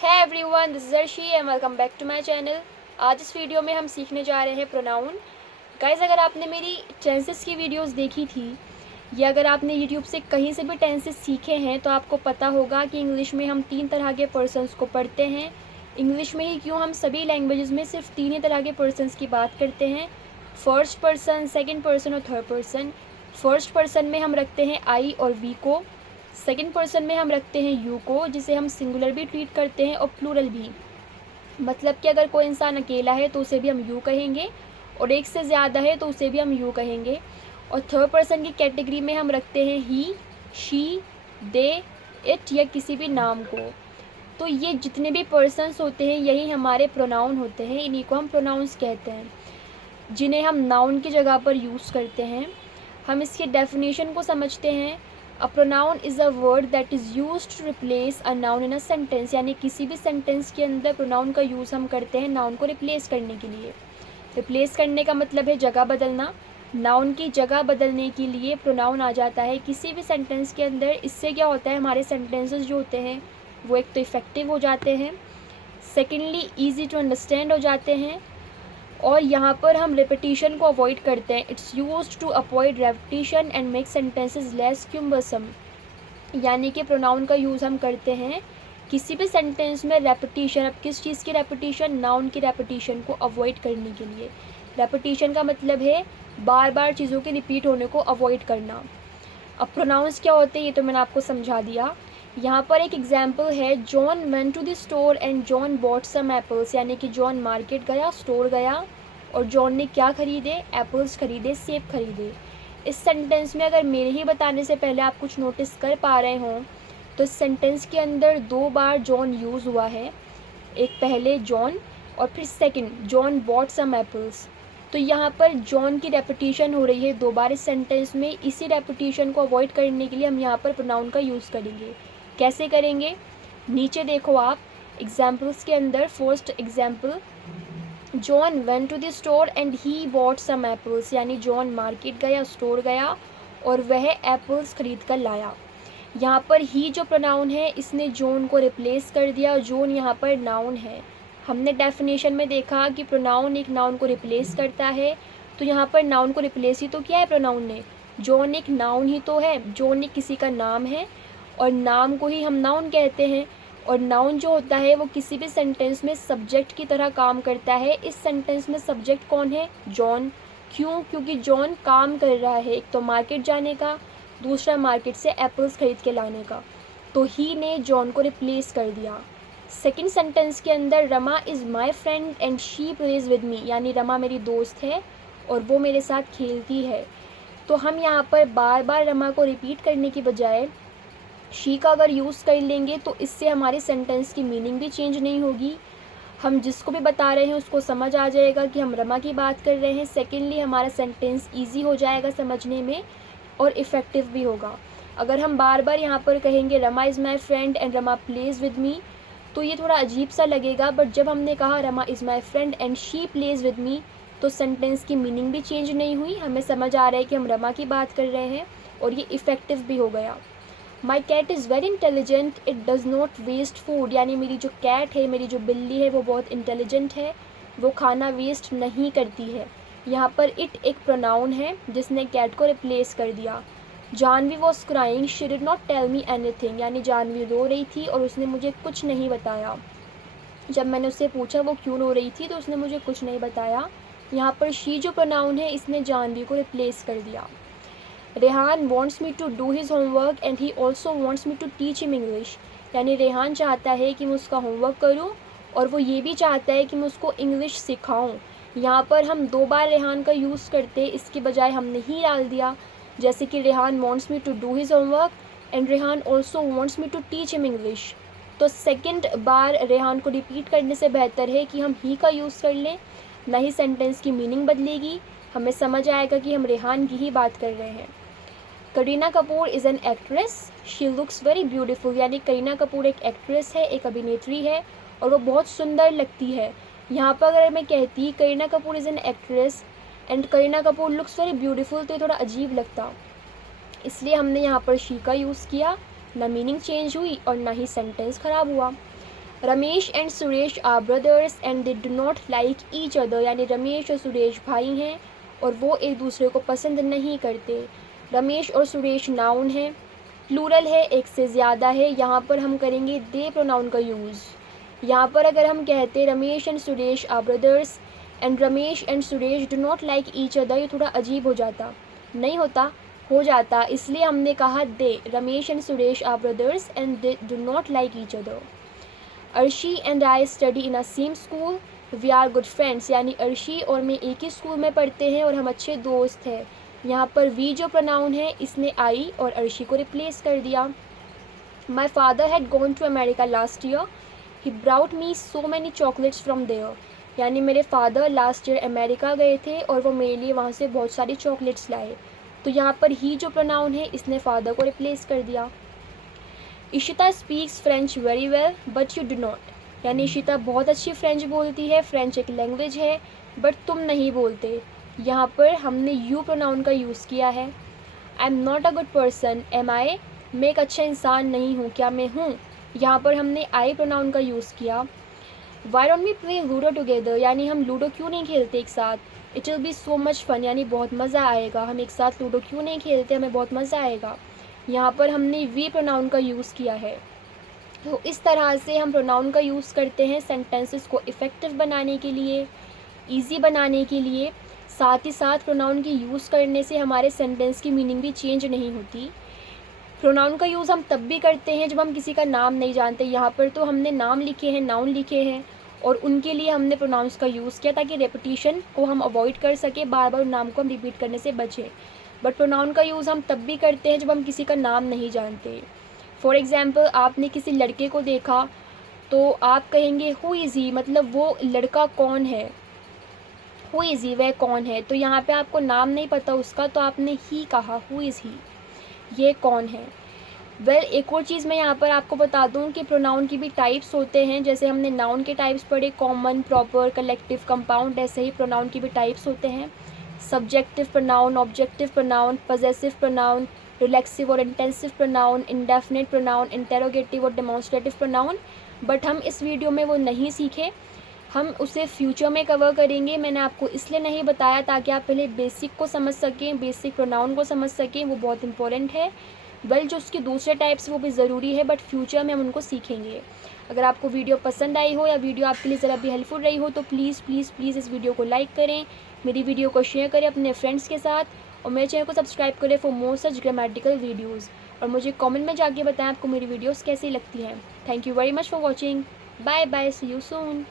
है everyone, this is Arshi and welcome back to my channel. आज इस वीडियो में हम सीखने जा रहे हैं प्रोनाउन। गाइस, अगर आपने मेरी टेंसेस की वीडियोस देखी थी या अगर आपने यूट्यूब से कहीं से भी टेंसेस सीखे हैं तो आपको पता होगा कि इंग्लिश में हम 3 तरह के पर्सन्स को पढ़ते हैं। इंग्लिश में ही क्यों, हम सभी लैंग्वेजेस में सिर्फ 3 ही तरह के पर्सन्स की बात करते हैं, फर्स्ट पर्सन, सेकेंड पर्सन और थर्ड पर्सन। फर्स्ट पर्सन में हम रखते हैं आई और वी को। सेकेंड पर्सन में हम रखते हैं यू को, जिसे हम सिंगुलर भी ट्रीट करते हैं और प्लूरल भी। मतलब कि अगर कोई इंसान अकेला है तो उसे भी हम यू कहेंगे और एक से ज़्यादा है तो उसे भी हम यू कहेंगे। और थर्ड पर्सन की कैटेगरी में हम रखते हैं ही, शी, दे, इट या किसी भी नाम को। तो ये जितने भी पर्सन्स होते हैं यही हमारे प्रोनाउन होते हैं, इन्हीं को हम प्रोनाउंस कहते हैं, जिन्हें हम नाउन की जगह पर यूज़ करते हैं। हम इसकी डेफिनेशन को समझते हैं। A pronoun is a word that is used to replace a noun in a sentence, यानी किसी भी सेंटेंस के अंदर प्रोनाउन का यूज़ हम करते हैं नाउन को रिप्लेस करने के लिए। रिप्लेस करने का मतलब है जगह बदलना। नाउन की जगह बदलने के लिए प्रोनाउन आ जाता है किसी भी सेंटेंस के अंदर। इससे क्या होता है, हमारे सेंटेंसेस जो होते हैं वो एक तो इफ़ेक्टिव हो जाते हैं, सेकेंडली ईजी टू अंडरस्टैंड हो जाते हैं, और यहाँ पर हम रिपीटिशन को अवॉइड करते हैं। It's used to avoid repetition and make sentences less cumbersome, यानी कि प्रोनाउन का यूज़ हम करते हैं किसी भी सेंटेंस में रेपिटिशन। अब किस चीज़ की रेपिटिशन? नाउन की रेपिटिशन को अवॉइड करने के लिए। रेपिटिशन का मतलब है बार बार चीज़ों के रिपीट होने को अवॉइड करना। अब प्रोनाउंस क्या होते हैं ये तो मैंने आपको समझा दिया। यहाँ पर एक एग्जाम्पल है, John went to the store and John bought some apples, यानी कि जॉन मार्केट गया, स्टोर गया और जॉन ने क्या खरीदे? एप्पल्स खरीदे, सेब खरीदे। इस सेंटेंस में अगर मेरे ही बताने से पहले आप कुछ नोटिस कर पा रहे हों तो इस सेंटेंस के अंदर 2 बार जॉन यूज़ हुआ है। एक पहले जॉन और फिर second John bought some apples. तो यहाँ पर जॉन की रेपिटिशन हो रही है 2 बार इस सेंटेंस में। इसी रेपिटिशन को अवॉइड करने के लिए हम यहाँ पर प्रोनाउन का यूज़ करेंगे। कैसे करेंगे? नीचे देखो आप एग्जाम्पल्स के अंदर। First example, John went to the store and he bought some apples, यानी जॉन मार्केट गया, स्टोर गया और वह एप्पल्स खरीद कर लाया। यहाँ पर ही जो प्रोनाउन है इसने जॉन को रिप्लेस कर दिया। जॉन यहाँ पर नाउन है। हमने डेफिनेशन में देखा कि प्रोनाउन एक नाउन को रिप्लेस करता है, तो यहाँ पर नाउन को रिप्लेस ही तो किया है प्रोनाउन ने। जॉन एक नाउन ही तो है, जॉन एक किसी का नाम है और नाम को ही हम नाउन कहते हैं। और नाउन जो होता है वो किसी भी सेंटेंस में सब्जेक्ट की तरह काम करता है। इस सेंटेंस में सब्जेक्ट कौन है? जॉन। क्यों? क्योंकि जॉन काम कर रहा है, एक तो मार्केट जाने का, दूसरा मार्केट से एप्पल्स खरीद के लाने का। तो ही ने जॉन को रिप्लेस कर दिया। सेकंड सेंटेंस के अंदर, Rama is my friend and she plays with मी, यानी रमा मेरी दोस्त है और वो मेरे साथ खेलती है। तो हम यहाँ पर बार बार रमा को रिपीट करने की बजाय शी का अगर यूज़ कर लेंगे तो इससे हमारे सेंटेंस की मीनिंग भी चेंज नहीं होगी। हम जिसको भी बता रहे हैं उसको समझ आ जाएगा कि हम रमा की बात कर रहे हैं। सेकेंडली हमारा सेंटेंस ईजी हो जाएगा समझने में और इफ़ेक्टिव भी होगा। अगर हम बार बार यहाँ पर कहेंगे Rama is my friend and Rama plays with me, तो ये थोड़ा अजीब सा लगेगा। बट जब हमने कहा Rama is my friend and she plays with me, तो सेंटेंस की मीनिंग भी चेंज नहीं हुई, हमें समझ आ रहा है कि हम रमा की बात कर रहे हैं और ये इफ़ेक्टिव भी हो गया। My cat is very intelligent, it does not waste food, यानी मेरी जो कैट है, मेरी जो बिल्ली है वो बहुत इंटेलिजेंट है, वो खाना वेस्ट नहीं करती है। यहाँ पर इट एक प्रोनाउन है जिसने कैट को रिप्लेस कर दिया। Janvi was crying, she did not tell me anything, यानी जानवी रो रही थी और उसने मुझे कुछ नहीं बताया। जब मैंने उससे पूछा वो क्यों रो रही थी तो उसने मुझे कुछ नहीं बताया। यहाँ पर शी जो प्रोनाउन है इसने जानवी को रिप्लेस कर दिया। Rehan wants me to do his homework and he also wants me to teach him English, यानी रेहान चाहता है कि मैं उसका होमवर्क करूं और वो ये भी चाहता है कि मैं उसको इंग्लिश सिखाऊं। यहाँ पर हम 2 बार रेहान का यूज़ करते, इसके बजाय हमने ही डाल दिया। जैसे कि Rehan wants me to do his homework and Rehan also wants me to teach him English. तो सेकेंड बार रेहान को रिपीट करने से बेहतर है कि हम ही का यूज़ कर लें, ना ही सेंटेंस की मीनिंग बदलेगी, हमें समझ आएगा कि हम रेहान की ही बात कर रहे हैं। Kareena Kapoor is an actress, she looks very beautiful, यानी करीना कपूर एक एक्ट्रेस है, एक अभिनेत्री है और वो बहुत सुंदर लगती है। यहाँ पर अगर मैं कहती Kareena Kapoor is an actress and Kareena Kapoor looks very beautiful तो ये थोड़ा अजीब लगता, इसलिए हमने यहाँ पर शी का यूज़ किया। ना मीनिंग चेंज हुई और ना ही सेंटेंस ख़राब हुआ। Ramesh and Suresh are brothers and they do not like each other, यानी रमेश और सुरेश भाई हैं और वो एक दूसरे को पसंद नहीं करते। रमेश और सुरेश नाउन है, प्लूरल है, एक से ज़्यादा है। यहाँ पर हम करेंगे दे प्रोनाउन का यूज़। यहाँ पर अगर हम कहते Ramesh and Suresh are brothers and Ramesh and Suresh do not like each other, ये थोड़ा अजीब हो जाता, नहीं होता, हो जाता, इसलिए हमने कहा they, Ramesh and Suresh are brothers and they do not like each other. Arshi and I study in a same school, we are good friends, यानी अर्शी और मैं एक ही स्कूल में पढ़ते हैं और हम अच्छे दोस्त हैं। यहाँ पर वी जो प्रोनाउन है इसने आई और अर्शी को रिप्लेस कर दिया। My father had gone to America last year, he brought me so many chocolates from there, यानी मेरे फादर लास्ट ईयर अमेरिका गए थे और वो मेरे लिए वहाँ से बहुत सारी चॉकलेट्स लाए। तो यहाँ पर ही जो प्रोनाउन है इसने फादर को रिप्लेस कर दिया। Ishita speaks French very well but you do not, यानी इशिता बहुत अच्छी फ्रेंच बोलती है, फ्रेंच एक लैंग्वेज है, बट तुम नहीं बोलते। यहाँ पर हमने यू प्रोनाउन का यूज़ किया है। I am not a good person, am I, मैं एक अच्छा इंसान नहीं हूँ, क्या मैं हूँ। यहाँ पर हमने आई प्रोनाउन का यूज़ किया। Why don't we play ludo together, यानी हम लूडो क्यों नहीं खेलते एक साथ। It will be so much fun, यानी बहुत मज़ा आएगा, हम एक साथ लूडो क्यों नहीं खेलते, हमें बहुत मज़ा आएगा। यहाँ पर हमने वी प्रोनाउन का यूज़ किया है। तो इस तरह से हम प्रोनाउन का यूज़ करते हैं सेंटेंसेस को इफ़ेक्टिव बनाने के लिए, ईजी बनाने के लिए। साथ ही साथ प्रोनाउन की यूज़ करने से हमारे सेंटेंस की मीनिंग भी चेंज नहीं होती। प्रोनाउन का यूज़ हम तब भी करते हैं जब हम किसी का नाम नहीं जानते। यहाँ पर तो हमने नाम लिखे हैं, नाउन लिखे हैं, और उनके लिए हमने प्रोनाउंस का यूज़ किया ताकि रेपिटिशन को हम अवॉइड कर सके, बार बार नाम को हम रिपीट करने से बचें। बट प्रोनाउन का यूज़ हम तब भी करते हैं जब हम किसी का नाम नहीं जानते। फॉर एग्ज़ाम्पल, आपने किसी लड़के को देखा तो आप कहेंगे हु इज़ ही, मतलब वो लड़का कौन है, हु इज़ ही, वह कौन है। तो यहाँ पे आपको नाम नहीं पता उसका, तो आपने ही कहा, हु इज़ ही, ये कौन है। एक और चीज़ मैं यहाँ पर आपको बता दूँ कि प्रोनाउन की भी टाइप्स होते हैं। जैसे हमने नाउन के टाइप्स पढ़े, कॉमन, प्रॉपर, कलेक्टिव, कंपाउंड, ऐसे ही प्रोनाउन की भी टाइप्स होते हैं। Subjective pronoun, objective pronoun, possessive pronoun, reflexive और intensive pronoun, indefinite pronoun, interrogative और डेमोन्स्ट्रेटिव प्रोनाउन। बट हम इस वीडियो में वो नहीं सीखे, हम उसे फ्यूचर में कवर करेंगे। मैंने आपको इसलिए नहीं बताया ताकि आप पहले बेसिक को समझ सकें, बेसिक प्रोनाउन को समझ सकें, वो बहुत इंपॉर्टेंट है। जो उसके दूसरे टाइप्स वो भी ज़रूरी है, बट फ्यूचर में हम उनको सीखेंगे। अगर आपको वीडियो पसंद आई हो या वीडियो आपके लिए ज़रा भी हेल्पफुल रही हो तो प्लीज़ प्लीज़ प्लीज़ इस वीडियो को लाइक करें, मेरी वीडियो को शेयर करें अपने फ्रेंड्स के साथ, और मेरे चैनल को सब्सक्राइब करें for more such grammatical videos. और मुझे कॉमेंट में जाके बताएं आपको मेरी वीडियोज़ कैसी लगती हैं। Thank you very much for watching, bye bye, see you soon.